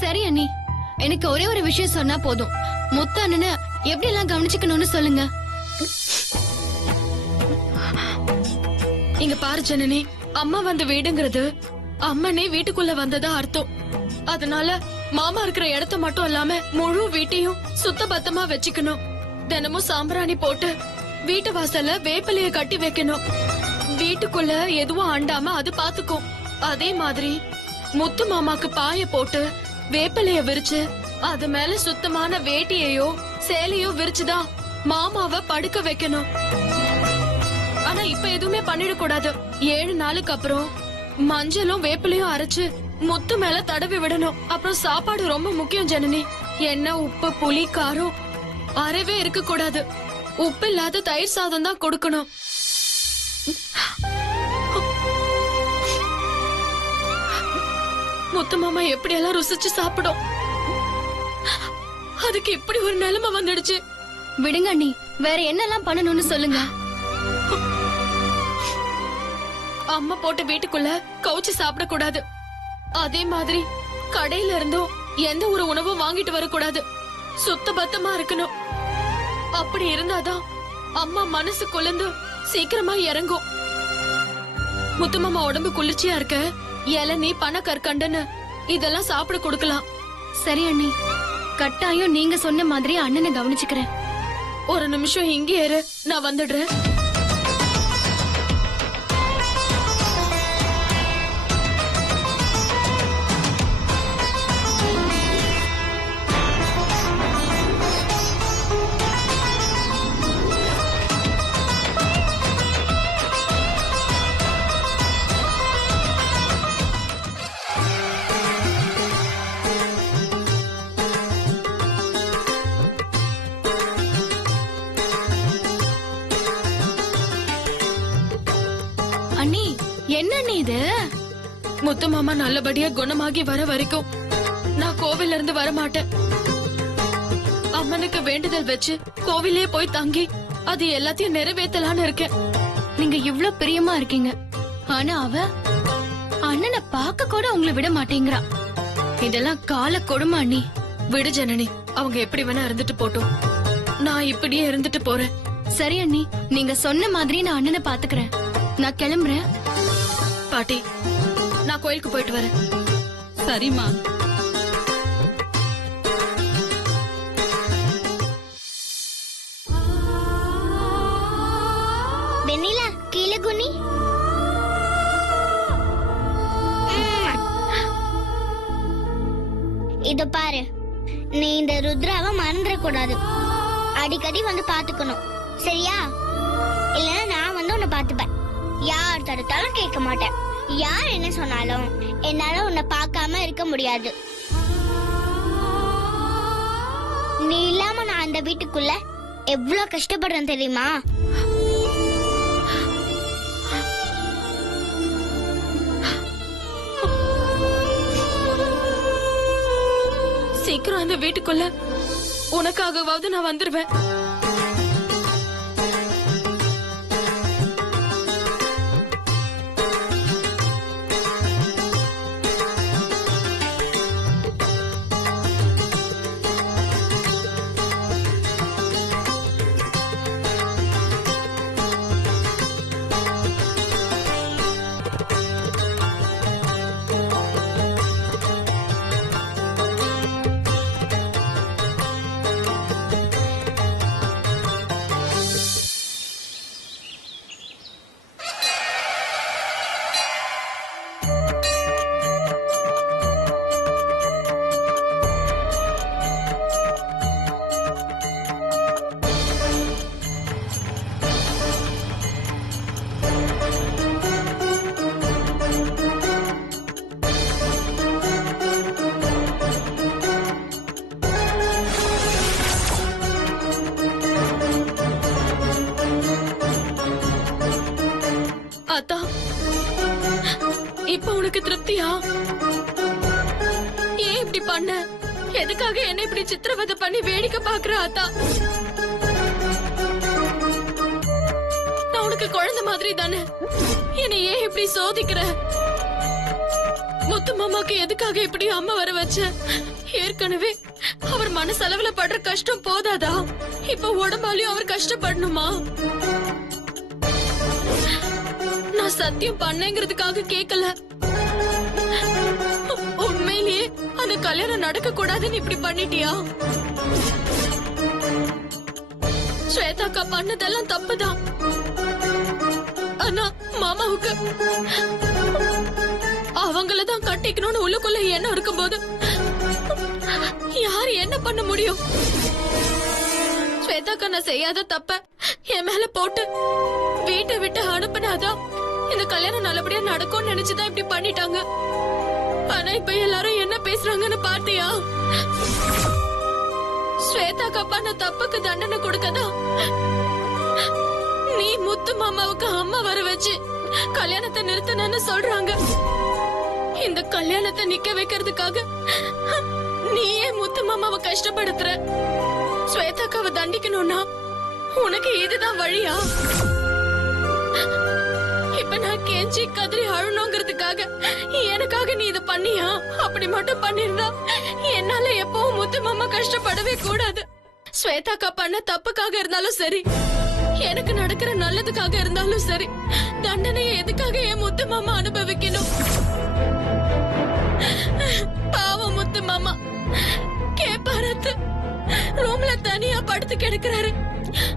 சரி அண்ணி, எனக்கு ஒரே ஒரு விஷயம் சொன்னா போதும். முத்து அண்ணனை எப்படி எல்லாம் கவனிச்சுக்கணும்னு சொல்லுங்க. இங்க பாரு ஜனனி, அம்மா வந்த வீடுங்கிறது அம்மனே வீட்டுக்குள்ள வந்ததா அர்த்தம். அதனால மாமா இருக்கிற இடத்த மட்டும் இல்லாம முழு வீட்டையும் சுத்த பத்தமா வச்சுக்கணும். தினமும் சாம்பிராணி போட்டு வீட்டு வாசல்ல வேப்பிலைய கட்டி வைக்கணும். வீட்டுக்குள்ள எதுவும் அண்டாம அது பாத்துக்கும். அதே மாதிரி முத்து மாமாக்கு பாய போட்டு வேப்பிலைய விரிச்சு அது மேல சுத்தமான வேட்டியையோ சேலையோ விரிச்சுதான் மாமாவை படுக்க வைக்கணும். ஆனா இப்ப எதுவுமே பண்ணிடக்கூடாது. 7 நாளுக்கு அப்புறம் மஞ்சளும் வேப்பிலையும் அரைச்சு முத்து மேல தடவி விடணும். அப்புறம் சாப்பாடு ரொம்ப முக்கியம் ஜனனி. எண்ணெய், உப்பு, புளி, காரம் அறவே இருக்க கூடாது. உப்பு இல்லாத தயிர் சாதம் தான் கொடுக்கணும். முத்து மாமா எப்படியெல்லாம் ருசிச்சு சாப்பிடும். அதுக்கு இப்படி ஒரு நிலைமை வந்துடுச்சு. விடுங்க அண்ணி, வேற என்னெல்லாம் பண்ணணும்னு சொல்லுங்க. அம்மா போட்ட வீட்டுக்குள்ள கவுச்சு சாப்பிட கூடாது. அதே மாதிரி கடையில இருந்தும் எந்த ஒரு உணவும் வாங்கிட்டு வரக்கூடாது. சுத்த பத்தமா இருக்கணும். அப்படி இருந்தாதான் அம்மா மனசு குளிர்ந்து சீக்கிரமா இறங்கும். முத்துமாமா உடம்பு குளிர்ச்சியா இருக்க இளநீ, பனக்கற்கண்டுன்னு இதெல்லாம் சாப்பிட கொடுக்கலாம். சரி அண்ணி, கட்டாயம் நீங்க சொன்ன மாதிரி அண்ணனை கவனிச்சுக்கிறேன். ஒரு நிமிஷம் இங்கே இரு, நான் வந்துடுறேன். அண்ணி, என்ன அண்ணி இது? முத்து மாமா நல்லபடியா குணமாகி வர வரைக்கும் நான் கோவில்ல இருந்து வர மாட்டேன். அம்மனுக்கு வேண்டுதல் வச்சு கோவிலே போய் தங்கி அது எல்லாத்தையும் நிறைவேற்றலான்னு இருக்கேன். நீங்க இவ்ளோ பிரியமா இருக்கீங்க, ஆனா அவ அண்ணனை பார்க்க கூட உங்களை விட மாட்டேங்கிறா. இதெல்லாம் கால கொடுமை அண்ணி. விடு ஜனனி, அவங்க எப்படி வேணா இருந்துட்டு போட்டோம். நான் இப்படியே இருந்துட்டு போறேன். சரி அண்ணி, நீங்க சொன்ன மாதிரி நான் அண்ணனை பாத்துக்கிறேன். நான் கிளம்புறேன். பாட்டி, நான் கோயிலுக்கு போயிட்டு வரேன். சரிம்மா. வெண்ணிலா, கீழே குனி. இத பாரு, நீ இந்த ருத்ராவை மறந்துட கூடாது. அடிக்கடி வந்து பாத்துக்கணும், சரியா? இல்லன்னா நான் வந்து உன்னை பாத்துப்பேன். யார் தடுத்தாலும் கேட்க மாட்டேன். யார் என்ன சொன்னாலும் என்னால உன்னை பார்க்காம இருக்க முடியாது. நீ இல்லாம நான் அந்த வீட்டுக்குள்ள எவ்வளவு கஷ்டப்படுறேன் தெரியுமா? சீக்கிரம் அந்த வீட்டுக்குள்ள உனக்காகவாவது நான் வந்துருவேன். அத்தா, இப்ப உனக்கு திருப்தியா? ஏன் இப்படி பண்ண? எதுக்காக என்ன இப்படி சித்திரவதை பண்ணி வேடிக்கை பாக்குற அத்தா? நான் உனக்கு குழந்தை மாதிரி தானே, என்னை ஏன் இப்படி சோதிக்கிற? முத்து மாமாக்கு எதுக்காக இப்படி அம்மா வர வச்ச? ஏற்கனவே அவர் மனசளவுல படுற கஷ்டம் போதாதா? இப்ப உடம்பாலையும் அவர் கஷ்டப்படணுமா? நான் சத்தியம் பண்ணேங்கிறதுக்காக கேக்கல. உண்மையிலேயே அந்த கல்யாணம் நடக்க கூடாதுன்னு இப்படி பண்ணிட்டியா? ஸ்வேதாக்கா பண்ணதெல்லாம் தப்புதான். ஆனா மாமாவுக்கு அவங்களதான் கட்டிக்கணும்னு உள்ளுக்குள்ள எண்ணம் இருக்கும்போது யாரு என்ன பண்ண முடியும்? ஸ்வேதாக்கா நான் செய்யாத தப்ப என் மேல போட்டு வீட்டை விட்டு அனுப்புனாதான் இந்த கல்யாணம் நல்லபடியா நடக்கும்னு நினைச்சுதான் இப்படி பண்ணிட்டாங்க. ஆனா இப்ப எல்லாரும் என்ன பேசுறாங்கன்னு பாத்தியா? ஸ்வேதாக்கா பண்ண தப்புக்கு தண்டனை கொடுக்கதா நீ முத்து மாமாவுக்கு அம்மா வர வச்சு கல்யாணத்தை நிறுத்தணும்னு சொல்றாங்க. இந்த கல்யாணத்தை நிக்க வைக்கிறதுக்காக நீயே முத்து மாமாவை கஷ்டப்படுத்துற. ஸ்வேதாக்காவை தண்டிக்கணும்னா உனக்கு இதுதான் வழியா? இப்ப நான் கெஞ்சி கதறி அழணுங்கிறதுக்காக எனக்காக நீ இத பண்ணியா? அப்படி மட்டும் பண்ணிருந்தா என்னால எப்பவும் முத்து மாமா கஷ்டப்படவே கூடாது. ஸ்வேதாக்கா பண்ண தப்புக்காக இருந்தாலும் சரி, எனக்கு நடக்கிற நல்லதுக்காக இருந்தாலும் சரி, தண்டனையை எதுக்காக என் முத்து மாமா அனுபவிக்கணும்? பாவம் முத்து மாமா கேப்பாரத்து ரூம்ல தனியா படுத்து கிடக்குறாரு.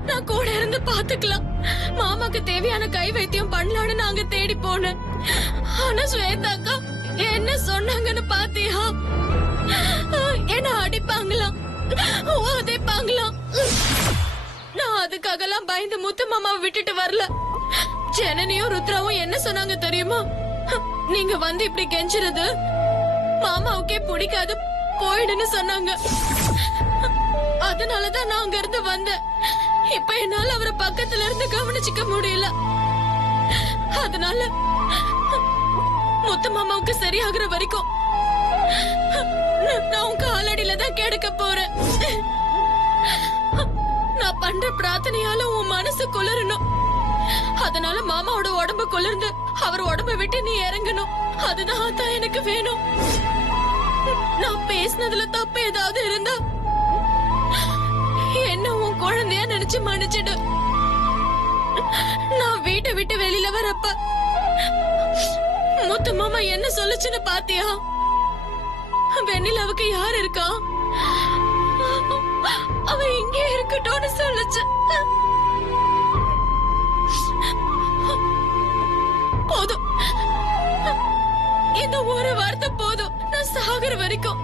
நான் கூட இருந்து பாத்துக்கலாம். மாமாக்கு தேவையான கை வைத்தியம் பண்ணலான்னு நாங்க தேடி போனேன். ஆனா ஸ்வேதாக்கா என்ன சொன்னாங்கன்னு பாத்தியா? என்ன அடிப்பாங்களாம், உதைப்பாங்களாம். நான் அதுக்காகலாம் பயந்து முத்து மாமாவை விட்டுட்டு வரல. ஜனனியும் ருத்ராவும் என்ன சொன்னாங்க தெரியுமா? நீங்க வந்து இப்படி கெஞ்சுறது மாமாவுக்கே பிடிக்காது, போயிடுன்னு சொன்னாங்க. அதனாலதான் நான் அங்க இருந்து வந்தேன். இப்ப என்னால அவரை பக்கத்துல இருந்து கவனிச்சுக்க முடியல. அதனால முத்து மாமாவுக்கு சரியாகிற வரைக்கும் நான் உன் காலடியில தான் கிடக்க போறேன். நான் பண்ற பிரார்த்தனையால உன் மனசு குளிரணும். அதனால மாமாவோட உடம்பு குளிர்ந்து அவர் உடம்ப விட்டு நீ இறங்கணும். அதுதான் தான் எனக்கு வேணும். நான் பேசினதுல தப்பு ஏதாவது இருந்தா என்ன உன் குழந்தையா நினைச்சு மன்னிச்சிடு. நான் வீட்டை விட்டு வெளியில வரப்ப முத்து மாமா என்ன சொல்லுச்சுன்னு பாத்தியா? வெண்ணிலாவுக்கு யார் இருக்கா? அவ இங்கே இருக்கட்டும்னு சொல்லுச்சு. போதும், இந்த ஒரு வார்த்தை போதும். நான் சாகுற வரைக்கும்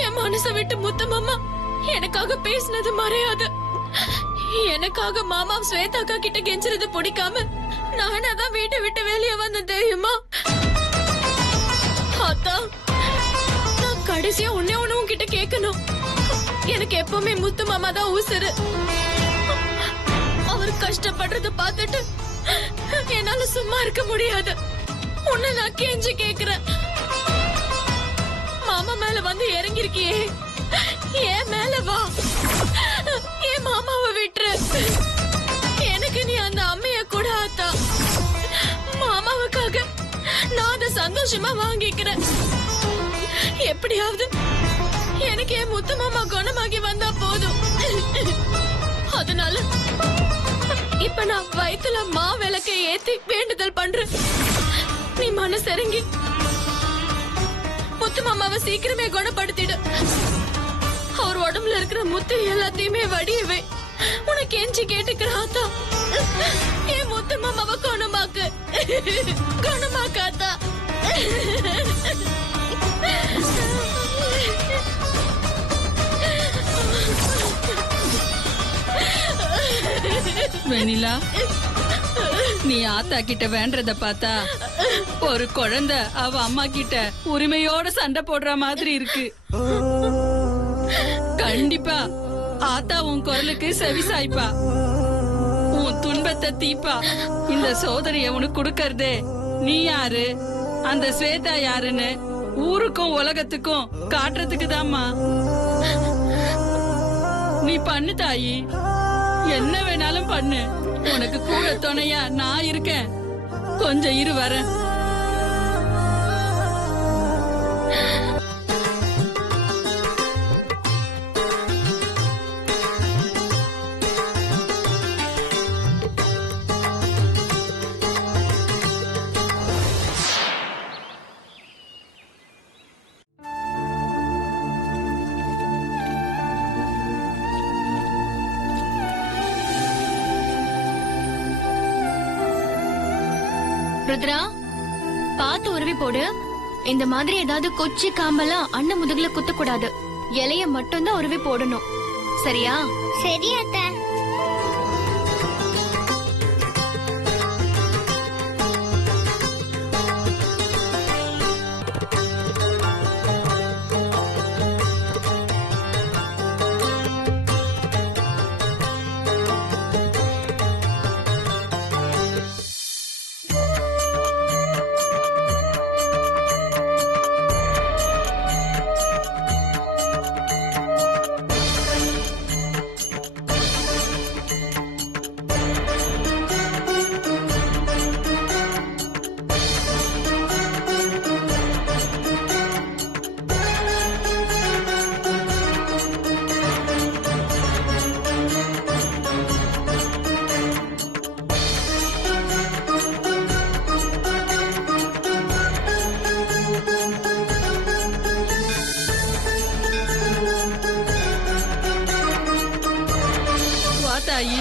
என் மனசை விட்டு முத்து மாமா எனக்காக பேசினது மறையாது. எனக்காக மாமா ஸ்வேதாக்கா கிட்ட கெஞ்சுறது பிடிக்காம நானாதான் வீட்டை விட்டு வெளியே வந்த தெரியுமா? அத்தா, நான் கடைசியா உன்னை ஒண்ணு கிட்ட கேட்கணும். எனக்கு எப்பவுமே முத்து மாமா தான் ஊசரு. அவர் கஷ்டப்படுறத பார்த்துட்டு என்னால சும்மா இருக்க முடியாது. உன்னை நான் கெஞ்சி கேக்குறேன். மாமா மேல வந்து இறங்கிருக்கியே, ஏன் மேல வா. ஏன் மாமாவை விட்டுரு. எனக்கு நீ அந்த அம்மைய கூட ஆத்தா. மாமாவுக்காக நான் அதை சந்தோஷமா வாங்கிக்கிறேன். எப்படியாவது எனக்கு என் முத்து மாமா குணமாகி வந்தா போதும். அதனால இப்ப நான் வயித்துல மா விளக்க ஏத்தி வேண்டுதல் பண்றேன். நீ மனசிறங்கி முத்து மாமாவை சீக்கிரமே குணப்படுத்திடு. அவர் உடம்புல இருக்கிற முத்து எல்லாத்தையுமே வடியவே உனக்கு கெஞ்சி கேட்டுக்கிறாத்தா. என் முத்து மாமாவை குணமாக்கு, குணமாக்காத்தா. வெண்ணிலா, நீ ஆத்தா கிட்ட வேண்டறத பார்த்தா ஒரு குழந்தை அவ அம்மா கிட்ட உரிமையோட சண்டை போடுற மாதிரி இருக்கு. கண்டிப்பா ஆத்தா உன் குரலுக்கு செவிசாய்ப்பா, உன் துன்பத்தை தீப்பா. இந்த சோதனைய உனக்கு கொடுக்கறதே நீ யாரு, அந்த ஸ்வேதா யாருன்னு ஊருக்கும் உலகத்துக்கும் காட்டுறதுக்கு தாம்மா. நீ பண்ணு தாயி, என்ன வேணாலும் பண்ணு. உனக்கு கூட துணையா நான் இருக்கேன். கொஞ்சம் இரு வரேன். பத்ரா, பாத்து உருவி போடு. இந்த மாதிரி ஏதாவது கொச்சி காம்பெல்லாம் அண்ணன் முதுகுல குத்தக்கூடாது. இலைய மட்டும்தான் உருவி போடணும். சரியா? சரி அத்தை. தாயி.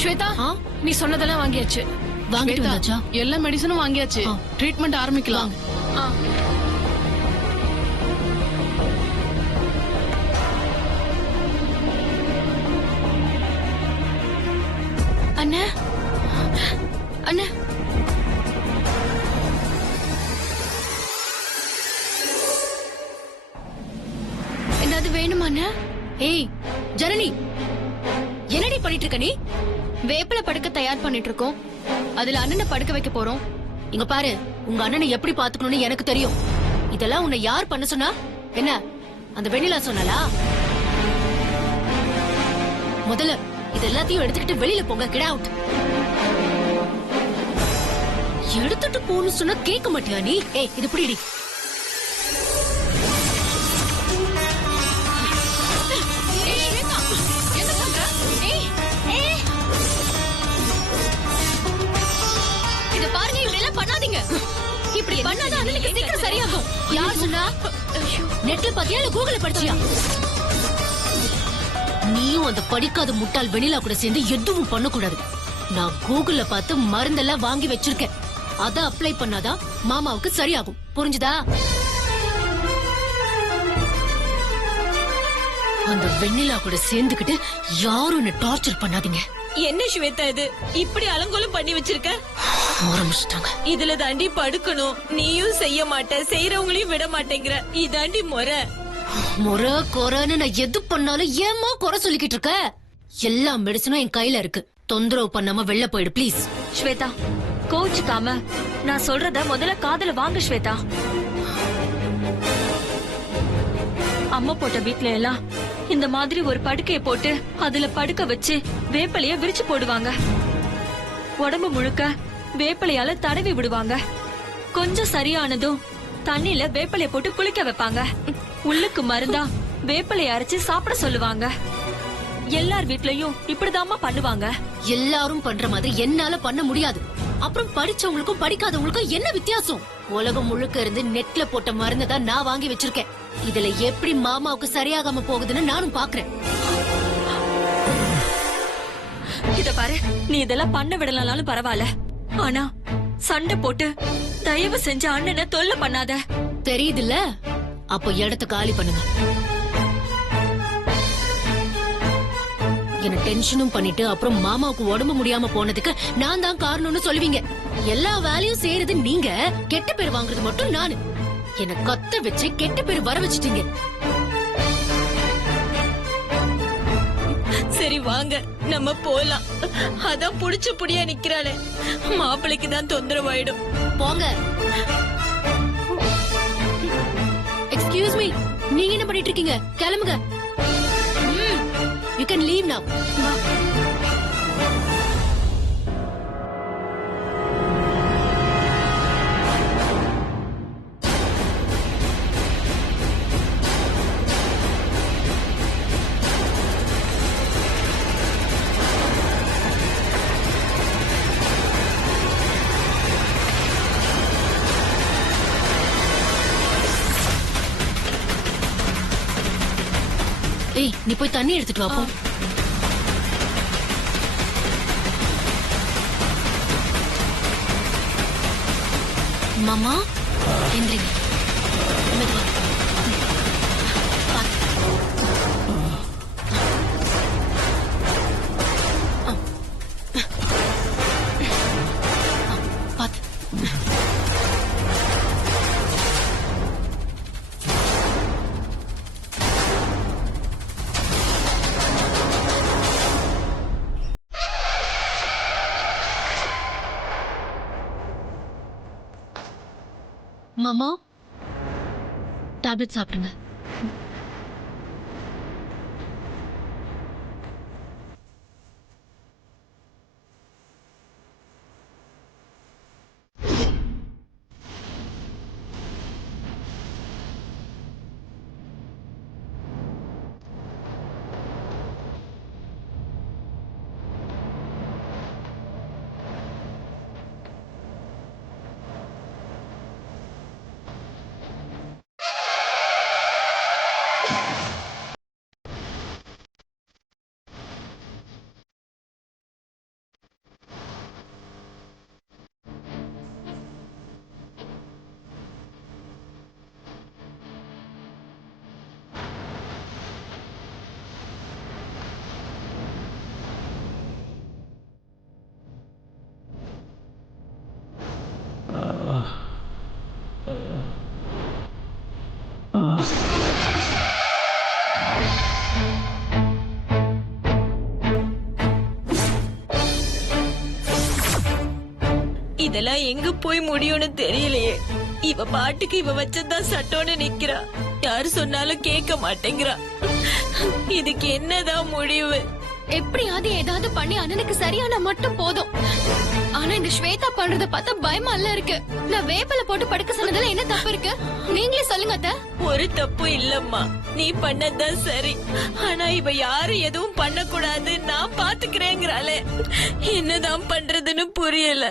ஸ்வேதா, நீ சொன்னதெல்லாம் வாங்கியாச்சு. வாங்கிட்டு வந்தாச்சா? எல்லா மெடிசனும் வாங்கியாச்சு. ட்ரீட்மெண்ட் ஆரம்பிக்கலாம். அண்ணா, அண்ணா, ஏதாவது வேணுமா அண்ணா? ஏய் ஜனனி, என்னடி பண்ணிட்டு இருக்க நீ? வேப்பில படுக்க தயார் பண்ணிட்டு இருக்கோம். அதுல அண்ணனை படுக்க வைக்க போறோம். இங்க பாரு, உங்க அண்ணனை எப்படி பாத்துக்கணும்னு எனக்கு தெரியும். இதெல்லாம் உன்னை யார் பண்ண சொன்னா? என்ன அந்த வெண்ணிலா சொன்னாலா? முதல்ல இது எல்லாத்தையும் எடுத்துக்கிட்டு வெளியில போங்க. Get out. எடுத்துட்டு போன்னு சொன்னா கேட்க மாட்டியா நீ? ஏய் இது புடிடி. இத பாருங்க, இப்படி எல்லாம் பண்ணாதீங்க. இப்படி பண்ணாதான் அண்ணனுக்கு சீக்கிரம் சரியாகும். யார் சொன்னா? நெட்ல பாத்தியா இல்ல கூகுள்ல படிச்சியா? நீயும் அந்த படிக்காத முட்டாள் வெண்ணிலா கூட சேர்ந்து எதுவும் பண்ணக்கூடாது. நான் கூகுள்ல பார்த்து மருந்தெல்லாம் வாங்கி வச்சிருக்கேன். அத அப்ளை பண்ணாதான் மாமாவுக்கு சரியாகும். புரிஞ்சுதா? அந்த வெண்ணிலா கூட சேர்ந்துகிட்டு யாரும் என்ன டார்ச்சர் பண்ணாதீங்க. என்ன ஸ்வேதா இது இப்படி அலங்கோலம் பண்ணி வச்சிருக்க? ஆரம்பிச்சிட்டாங்க. இதுல தாண்டி படுக்கணும். நீயும் செய்ய மாட்ட, செய்யறவங்களையும் விட மாட்டேங்கிற. இதாண்டி முறை. முறை குறைன்னு நான் எது பண்ணாலும் ஏமா குறை சொல்லிக்கிட்டு இருக்க? எல்லா மெடிசனும் என் கையில இருக்கு. தொந்தரவு பண்ணாம வெளில போயிடு ப்ளீஸ். ஸ்வேதா, கோச்சுக்காம நான் சொல்றத முதல்ல காதுல வாங்க ஸ்வேதா. அம்மா போட்ட வீட்ல எல்லாம் இந்த மாதிரி ஒரு படுக்கைய போட்டு அதுல படுக்க வச்சு வேப்பலைய விரிச்சு போடுவாங்க. உடம்பு முழுக்க வேப்பலையால தடவி விடுவாங்க. கொஞ்சம் சரியானதும் தண்ணியில வேப்பலைய போட்டு குளிக்க வைப்பாங்க. உள்ளுக்கு மருந்தா வேப்பலைய அரைச்சு சாப்பிட சொல்லுவாங்க. எல்லார் வீட்லயும் இப்படிதாம்மா பண்ணுவாங்க. எல்லாரும் பண்ற மாதிரி என்னால பண்ண முடியாது. அப்புறம் படிச்சவங்களுக்கும் படிக்காதவங்களுக்கும் என்ன வித்தியாசம்? உலகம் முழுக்க இருந்து நெட்ல போட்ட மருந்து தான் நான் வாங்கி வச்சிருக்கேன். இதுல எப்படி மாமாவுக்கு சரியாகாம போகுதுன்னு நானும் பாக்குறேன். இத பாரு, நீ இதெல்லாம் பண்ண விடலனாலும் பரவாயில்ல. ஆனா சண்டை போட்டு தயவு செஞ்ச அண்ணனை தொல்லை பண்ணாத. தெரியுதுல்ல? அப்போ இடத்த காலி பண்ணுங்க. என்ன டென்ஷனும் பண்ணிட்டு அப்புறம் மாமாவுக்கு உடம்பு முடியாம போனதுக்கு நான் தான் காரணம்னு சொல்லுவீங்க. எல்லா வேலையும் செய்யறது நீங்க, கெட்ட பேர் வாங்குறது மட்டும் நானு. என்ன கத்த வச்சு கெட்ட பேர் வர வச்சிட்டீங்க. சரி வாங்க நம்ம போலாம். அதான் புடிச்ச புடியா நிக்கிறாளே, மாப்பிளைக்கு தான் தொந்தரவாயிடும். போங்க. எக்ஸ்கியூஸ் மீ, நீங்க என்ன பண்ணிட்டு இருக்கீங்க? கிளம்புங்க. You can leave now. ஏய், நீ போய் தண்ணி எடுத்துட்டு வா போ. மாமா எந்திரிங்க. மெதுவா. பாத்து. பாத்து. மாமா டேப்லெட் சாப்பிடுங்க. இதெல்லாம் எங்க போய் முடியும்னு தெரியலையே. இவ பாட்டுக்கு இவ வச்சதான் சட்டோன்னு நிக்கிறா. யாரு சொன்னாலும் கேட்க மாட்டேங்கிறா. இதுக்கு என்னதான் முடிவு? எப்படியாவது ஏதாவது பண்ணி அண்ணனுக்கு சரியான மட்டும் போதும். ஆனா இந்த ஸ்வேதா பண்றத பார்த்தா பயமா இல்ல இருக்கு. நான் வேப்பல போட்டு படுக்க சொன்னதுல என்ன தப்பு இருக்கு? நீங்களே சொல்லுங்க அத்தை. ஒரு தப்பு இல்லம்மா, நீ பண்ணதான் சரி. ஆனா இவ யாரும் எதுவும் பண்ணக்கூடாது, நான் பாத்துக்கிறேங்கிறாளே. என்னதான் பண்றதுன்னு புரியல.